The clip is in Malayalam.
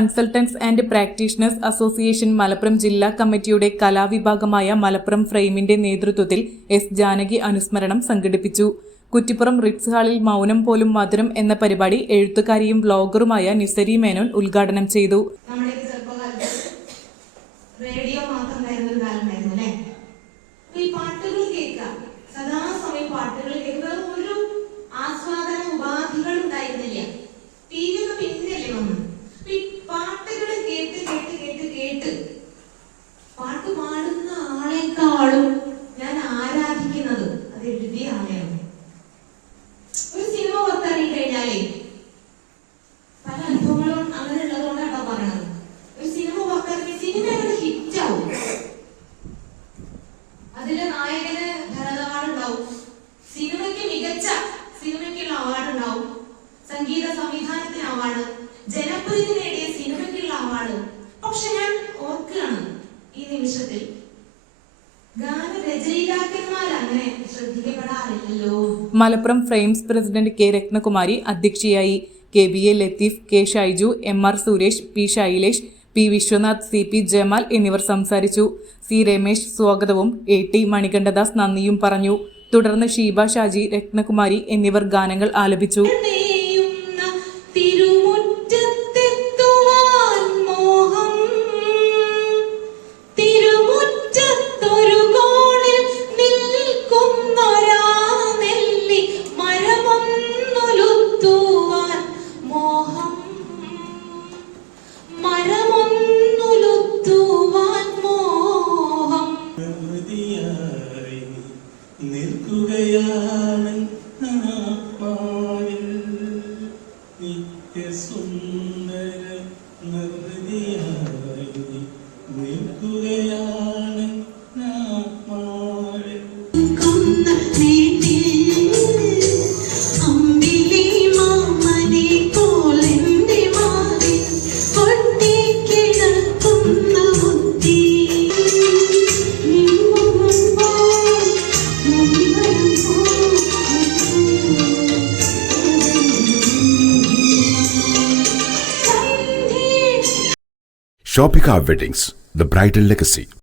Consultants and practitioners association Malappuram ജില്ലാ കമ്മിറ്റിയുടെ കലാവിഭാഗമായ മലപ്പുറം ഫ്രെയിമിന്റെ നേതൃത്വത്തിൽ എസ് ജാനകി അനുസ്മരണം സംഘടിപ്പിച്ചു. കുറ്റിപ്പുറം റിറ്റ്സ് ഹാളിൽ മൗനം പോലും മധുരം എന്ന പരിപാടി എഴുത്തുകാരിയും വ്ലോഗറുമായ നിസരി മേനോൻ ഉദ്ഘാടനം ചെയ്തു. റേഡിയോ മാത്രമായിരുന്നു ഒരു കാലമായിരുന്നു അല്ലേ? ഈ പാട്ടുകൾ കേൾക്കാം, സദാസമയം പാട്ടുകൾ കേൾക്കുന്നത് ഒരു ആസ്വാദന ഉപാധികൾ ഉണ്ടായിരുന്നില്ല. ടി വി ഒക്കെ പിന്നല്ലേ വന്നു. ഈ പാട്ടുകൾ കേട്ട് കേട്ട് കേട്ട് കേട്ട് പാട്ട് പാടുന്ന ആളെക്കാളും ഞാൻ ആരാധിക്കുന്നത് അത് എഴുതിയ ആളെയാണ്. ഒരു സിനിമ പുറത്തിറങ്ങി കഴിഞ്ഞാലേ പല അനുഭവങ്ങളും അങ്ങനെ ഉള്ളതുകൊണ്ടാണ് പറയണത്. ഒരു സിനിമ പുറത്തിറങ്ങി സിനിമ ഹിറ്റാവും. അതിലെ നായകന് ഭരത് അവാർഡ് ഉണ്ടാവും, സിനിമയ്ക്ക് മികച്ച സിനിമയ്ക്കുള്ള അവാർഡ് ഉണ്ടാവും, സംഗീത സംവിധാനത്തിന് അവാർഡ്, ജനപ്രീതി നേടിയ സിനിമയ്ക്കുള്ള അവാർഡ്. പക്ഷെ ഞാൻ ഓർക്കുകയാണ് ഈ നിമിഷത്തിൽ ഗാനരചയിതാക്കന്മാരങ്ങനെ ശ്രദ്ധിക്കപ്പെടാറില്ലല്ലോ. Malappuram Frames president K Ratnakumari അധ്യക്ഷയായി. KBA Latheef, K Shaiju, MR Suresh, P Shailesh, P Viswanath, CP Jamal എന്നിവർ സംസാരിച്ചു. C രമേശ് സ്വാഗതവും AT മണികണ്ഠദാസ് നന്ദിയും പറഞ്ഞു. തുടർന്ന് ഷീബ ഷാജി, രത്നകുമാരി എന്നിവർ ഗാനങ്ങൾ ആലപിച്ചു. നിൽക്കുകയാണ് നിത്യസുന്ദര നിർവൃതിയായി നിൽക്കുകയാണ് Shopika Weddings, the bridal legacy.